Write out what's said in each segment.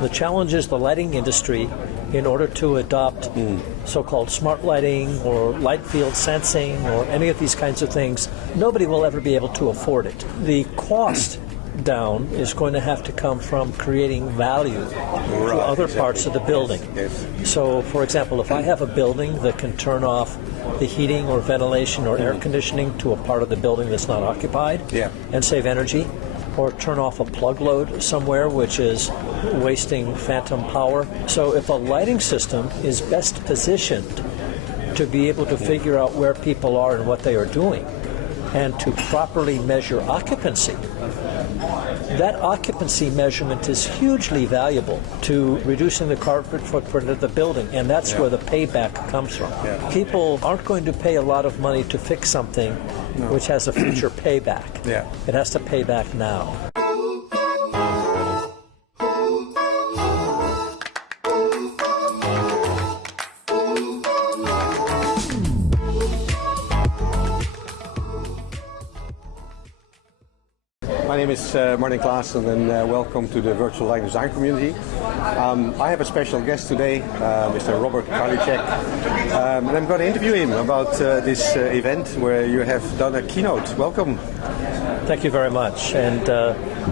The challenge is the lighting industry, in order to adopt so-called smart lighting or light field sensing or any of these kinds of things, nobody will ever be able to afford it. The cost down is going to have to come from creating value to other parts of the building. Yes. So, for example, if I have a building that can turn off the heating or ventilation or air conditioning to a part of the building that's not occupied and save energy, or turn off a plug load somewhere which is wasting phantom power. So if a lighting system is best positioned to be able to figure out where people are and what they are doing, and to properly measure occupancy, that occupancy measurement is hugely valuable to reducing the carbon footprint of the building, and that's where the payback comes from. People aren't going to pay a lot of money to fix something which has a future payback. It has to pay back now. My name is Martin Klaasen, and welcome to the virtual light design community. I have a special guest today, Mr. Robert Karlicek, and I'm going to interview him about this event where you have done a keynote. Welcome. Thank you very much. And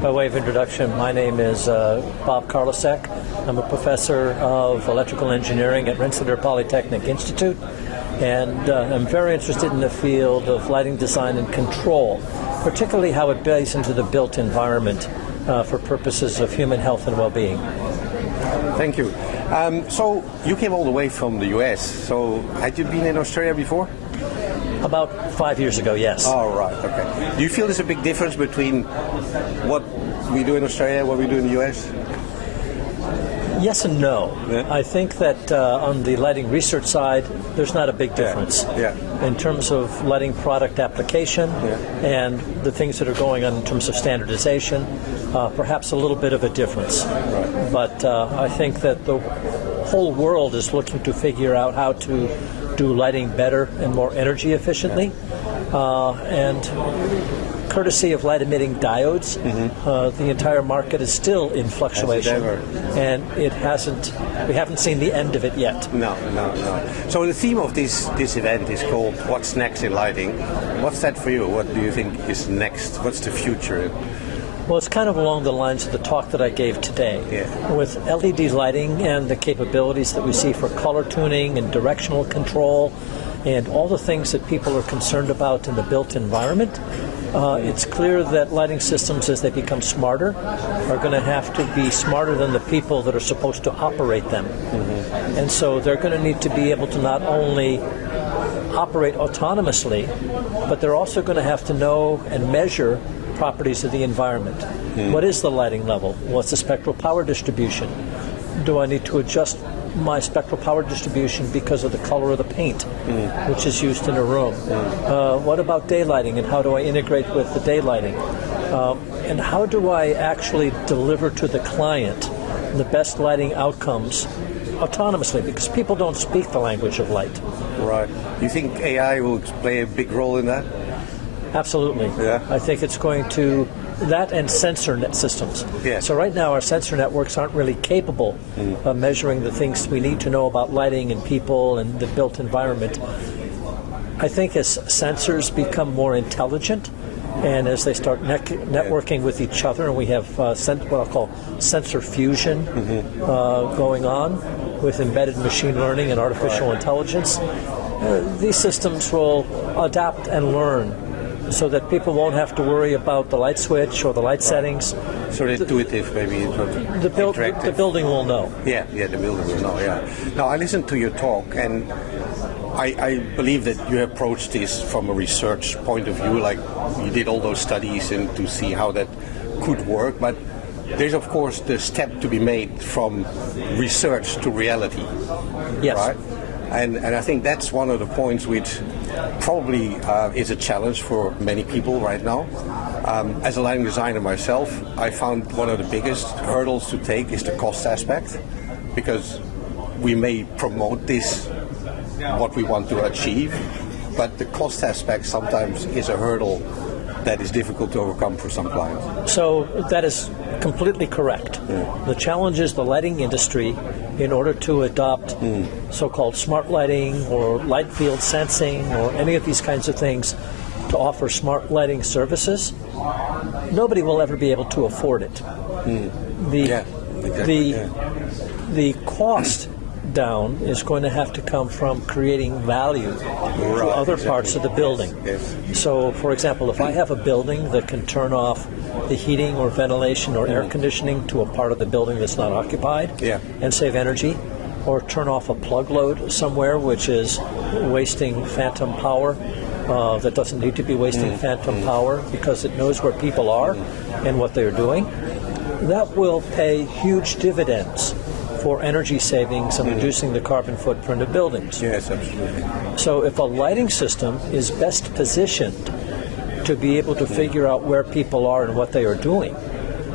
by way of introduction, my name is Bob Karlicek. I'm a professor of electrical engineering at Rensselaer Polytechnic Institute, and I'm very interested in the field of lighting design and control, particularly how it plays into the built environment for purposes of human health and well-being. Thank you. So you came all the way from the US. So had you been in Australia before? About 5 years ago, yes. Oh, right, okay. Do you feel there's a big difference between what we do in Australia and what we do in the US? Yes and no. I think that on the lighting research side, there's not a big difference. In terms of lighting product application and the things that are going on in terms of standardization, perhaps a little bit of a difference. But I think that the whole world is looking to figure out how to do lighting better and more energy efficiently. And courtesy of light-emitting diodes, the entire market is still in fluctuation, and we haven't seen the end of it yet. No. So the theme of this event is called "What's Next in Lighting." What's that for you? What do you think is next? What's the future? Well, it's kind of along the lines of the talk that I gave today. With LED lighting and the capabilities that we see for color tuning and directional control and all the things that people are concerned about in the built environment, it's clear that lighting systems, as they become smarter, are going to have to be smarter than the people that are supposed to operate them. And so they're going to need to be able to not only operate autonomously, but they're also going to have to know and measure properties of the environment. What is the lighting level? What's the spectral power distribution? Do I need to adjust my spectral power distribution because of the color of the paint which is used in a room? What about daylighting, and how do I integrate with the daylighting? And how do I actually deliver to the client the best lighting outcomes autonomously, because people don't speak the language of light. Right. You think AI will play a big role in that? Absolutely. I think it's going to, that and sensor net systems. So right now our sensor networks aren't really capable of measuring the things we need to know about lighting and people and the built environment. I think as sensors become more intelligent and as they start networking with each other, and we have what I'll call sensor fusion going on with embedded machine learning and artificial intelligence, these systems will adapt and learn, so that people won't have to worry about the light switch or the light settings. So intuitive, maybe. The building will know. The building will know, Now, I listened to your talk, and I believe that you approached this from a research point of view, like you did all those studies and to see how that could work, but there's, of course, the step to be made from research to reality. Right? And I think that's one of the points which probably is a challenge for many people right now. As a lighting designer myself, I found one of the biggest hurdles to take is the cost aspect, because we may promote this, what we want to achieve, but the cost aspect sometimes is a hurdle that is difficult to overcome for some clients. So that is completely correct. The challenge is the lighting industry, in order to adopt so-called smart lighting or light field sensing or any of these kinds of things to offer smart lighting services, nobody will ever be able to afford it. The cost down is going to have to come from creating value to other parts of the building. Yes. So, for example, if I have a building that can turn off the heating or ventilation or air conditioning to a part of the building that's not occupied and save energy, or turn off a plug load somewhere which is wasting phantom power that doesn't need to be wasting phantom power because it knows where people are and what they're doing, that will pay huge dividends for energy savings and reducing the carbon footprint of buildings. Yes, absolutely. So if a lighting system is best positioned to be able to figure out where people are and what they are doing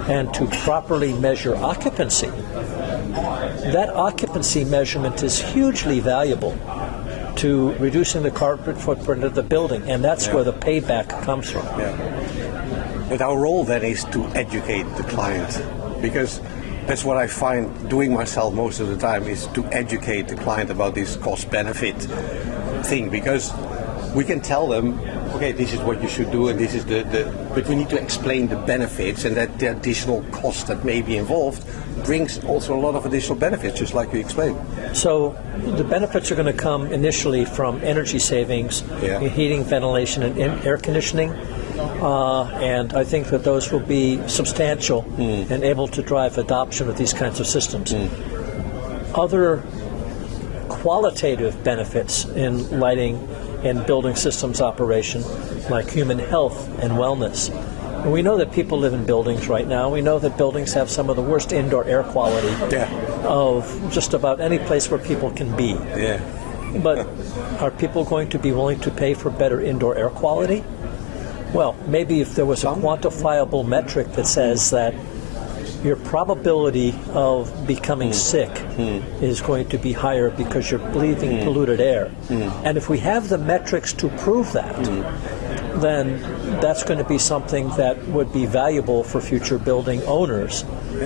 and to properly measure occupancy, that occupancy measurement is hugely valuable to reducing the carbon footprint of the building, and that's where the payback comes from. But our role then is to educate the client, because that's what I find doing myself most of the time, is to educate the client about this cost-benefit thing, because we can tell them, okay, this is what you should do, and this is but we need to explain the benefits, and that the additional cost that may be involved brings also a lot of additional benefits, just like you explained. So the benefits are going to come initially from energy savings, in heating, ventilation, and air conditioning. And I think that those will be substantial and able to drive adoption of these kinds of systems. Other qualitative benefits in lighting and building systems operation, like human health and wellness. And we know that people live in buildings right now. We know that buildings have some of the worst indoor air quality of just about any place where people can be. But are people going to be willing to pay for better indoor air quality? Well, maybe if there was a quantifiable metric that says that your probability of becoming sick is going to be higher because you're breathing polluted air. And if we have the metrics to prove that, then that's going to be something that would be valuable for future building owners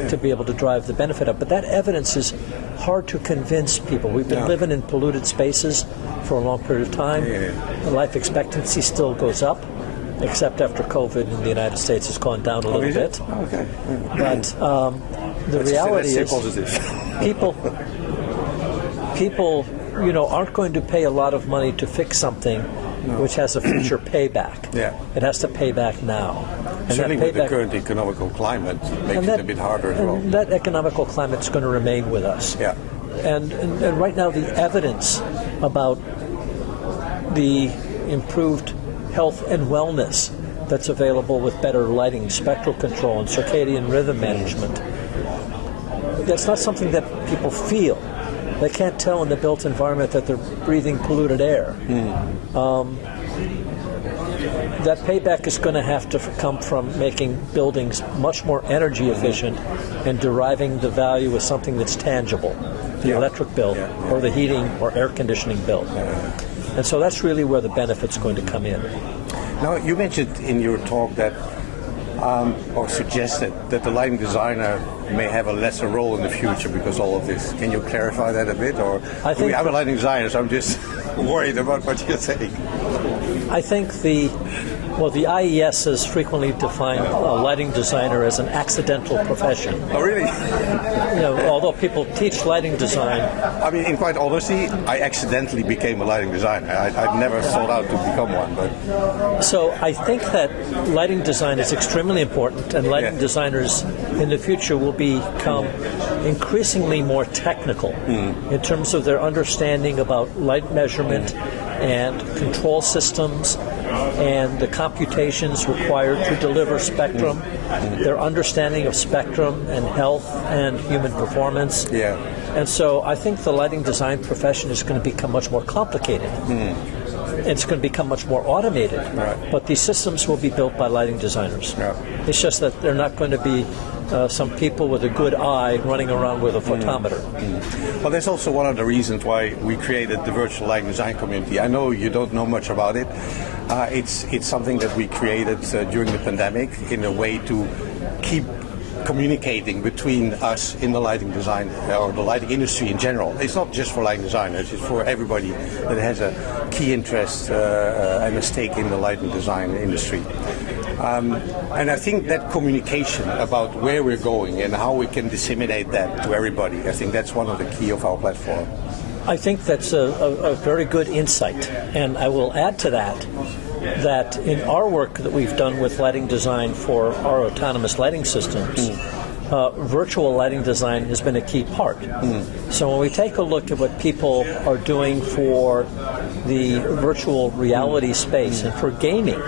to be able to drive the benefit of. But that evidence is hard to convince people. We've been living in polluted spaces for a long period of time. The life expectancy still goes up, except after COVID in the United States has gone down a little bit. Okay. But the reality is people aren't going to pay a lot of money to fix something which has a future payback. It has to pay back now. And certainly with the current economical climate, it makes it a bit harder as well. That economical climate is going to remain with us. And right now the evidence about the improved health and wellness that's available with better lighting, spectral control, and circadian rhythm management, that's not something that people feel. They can't tell in the built environment that they're breathing polluted air. That payback is going to have to come from making buildings much more energy efficient and deriving the value of something that's tangible, the electric bill or the heating or air conditioning bill. And so that's really where the benefit's going to come in. Now, you mentioned in your talk that, or suggested that the lighting designer may have a lesser role in the future because all of this. Can you clarify that a bit? Or I'm a lighting designer, so I'm just worried about what you're saying. I think the IES has frequently defined a lighting designer as an accidental profession. Oh, really? Although people teach lighting design. I mean, in quite honesty, I accidentally became a lighting designer. I've never sought out to become one. But so I think that lighting design is extremely important, and lighting designers in the future will become increasingly more technical in terms of their understanding about light measurement and control systems and the computations required to deliver spectrum, their understanding of spectrum and health and human performance. And so I think the lighting design profession is going to become much more complicated. It's going to become much more automated, but these systems will be built by lighting designers. It's just that they're not going to be some people with a good eye running around with a photometer. Well, that's also one of the reasons why we created the virtual lighting design community. I know you don't know much about it. It's something that we created during the pandemic in a way to keep communicating between us in the lighting design or the lighting industry in general. It's not just for lighting designers, it's for everybody that has a key interest and a stake in the lighting design industry. And I think that communication about where we're going and how we can disseminate that to everybody, I think that's one of the key of our platform. I think that's a very good insight, and I will add to that in our work that we've done with lighting design for our autonomous lighting systems, virtual lighting design has been a key part. So when we take a look at what people are doing for the virtual reality space and for gaming,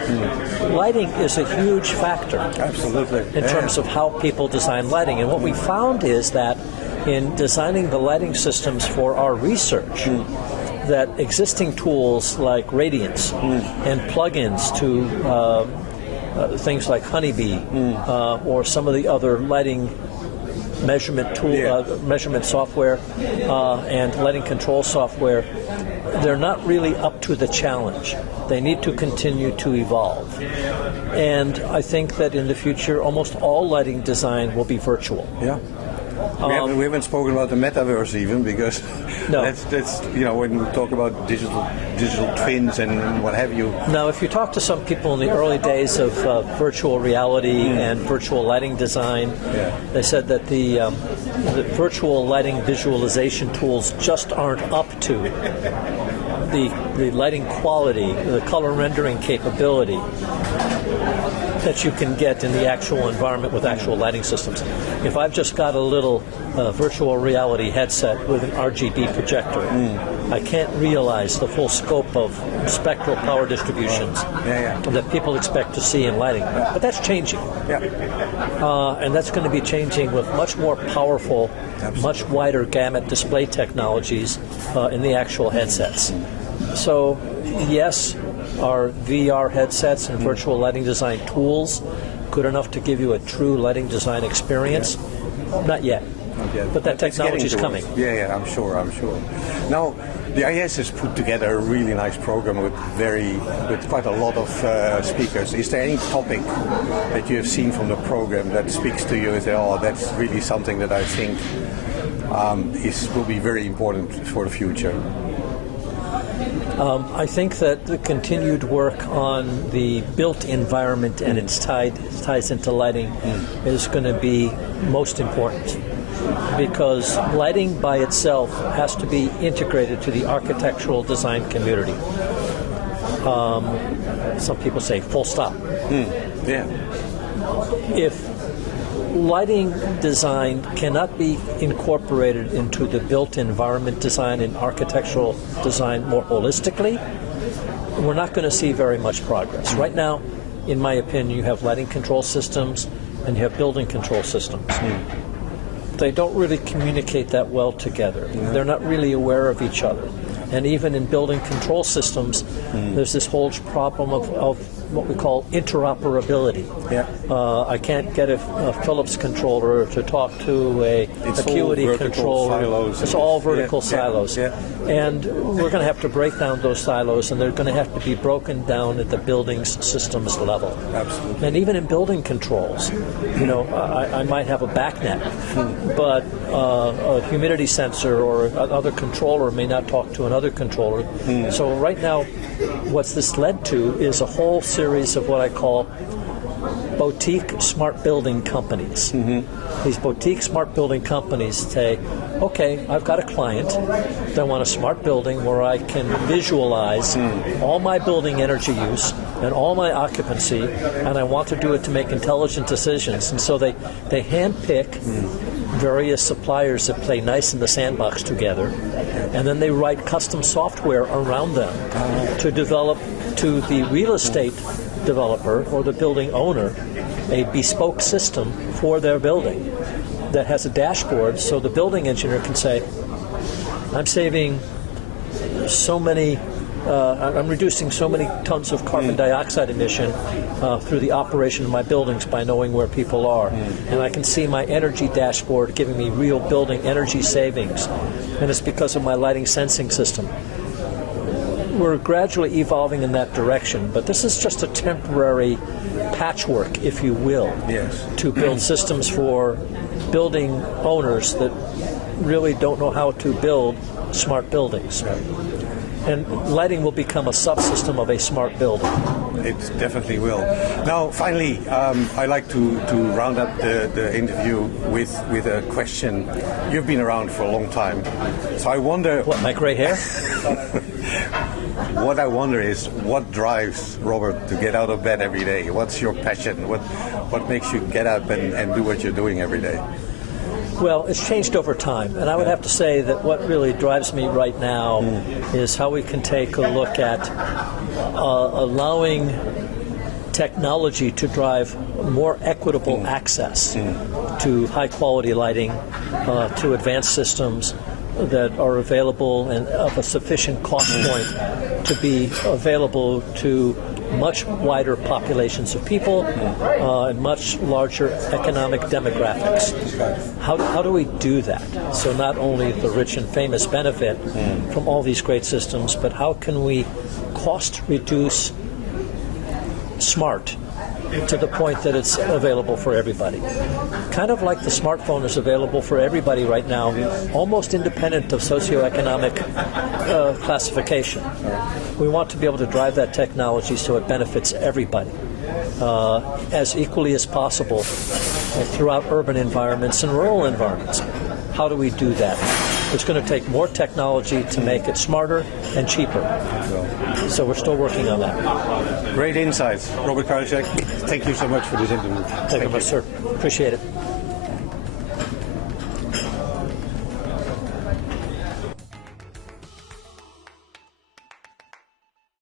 lighting is a huge factor. Absolutely. In terms of how people design lighting. And what we found is that in designing the lighting systems for our research, that existing tools like Radiance and plugins to things like Honeybee or some of the other lighting measurement measurement software and lighting control software, they're not really up to the challenge. They need to continue to evolve. And I think that in the future, almost all lighting design will be virtual. Yeah. We haven't spoken about the metaverse even, because that's when we talk about digital twins and what have you. Now, if you talk to some people in the early days of virtual reality and virtual lighting design, they said that the virtual lighting visualization tools just aren't up to the lighting quality, the color rendering capability that you can get in the actual environment with actual lighting systems. If I've just got a little virtual reality headset with an RGB projector, I can't realize the full scope of spectral power distributions that people expect to see in lighting. But that's changing. And that's going to be changing with much more powerful, much wider gamut display technologies in the actual headsets. So, yes, are VR headsets and virtual lighting design tools good enough to give you a true lighting design experience? Not yet. But that technology is coming. I'm sure. Now, the IES has put together a really nice program with quite a lot of speakers. Is there any topic that you have seen from the program that speaks to you and say, oh, that's really something that I think will be very important for the future? I think that the continued work on the built environment and its ties into lighting is going to be most important, because lighting by itself has to be integrated to the architectural design community. Some people say full stop. If lighting design cannot be incorporated into the built environment design and architectural design more holistically, we're not going to see very much progress. Right now, in my opinion, you have lighting control systems and you have building control systems. They don't really communicate that well together. They're not really aware of each other. And even in building control systems, there's this whole problem of what we call interoperability. I can't get a Philips controller to talk to a Acuity controller. It's all vertical silos. And we're going to have to break down those silos, and they're going to have to be broken down at the building's systems level. Absolutely. And even in building controls, I might have a backnet, but a humidity sensor or another controller may not talk to another controller. So right now, what's this led to is a whole series of what I call boutique smart building companies. These boutique smart building companies say, okay, I've got a client that want a smart building where I can visualize all my building energy use and all my occupancy, and I want to do it to make intelligent decisions. And so they handpick various suppliers that play nice in the sandbox together, and then they write custom software around them to develop to the real estate developer or the building owner a bespoke system for their building that has a dashboard, so the building engineer can say, I'm saving so many I'm reducing so many tons of carbon dioxide emission through the operation of my buildings by knowing where people are. And I can see my energy dashboard giving me real building energy savings. And it's because of my lighting sensing system. We're gradually evolving in that direction, but this is just a temporary patchwork, if you will, to build systems for building owners that really don't know how to build smart buildings. And lighting will become a subsystem of a smart building. It definitely will. Now, finally, I'd like to round up the interview with a question. You've been around for a long time, so I wonder... What, my gray hair? What I wonder is, what drives Robert to get out of bed every day? What's your passion? What makes you get up and do what you're doing every day? Well, it's changed over time, and I would have to say that what really drives me right now is how we can take a look at allowing technology to drive more equitable access to high-quality lighting, to advanced systems that are available and of a sufficient cost point to be available to much wider populations of people and much larger economic demographics. How do we do that? So not only the rich and famous benefit from all these great systems, but how can we cost reduce smart to the point that it's available for everybody? Kind of like the smartphone is available for everybody right now, almost independent of socioeconomic classification. We want to be able to drive that technology so it benefits everybody as equally as possible throughout urban environments and rural environments. How do we do that? It's going to take more technology to make it smarter and cheaper. So we're still working on that. Great insights. Robert Karlicek, thank you so much for this interview. Thank you very much, sir. Appreciate it.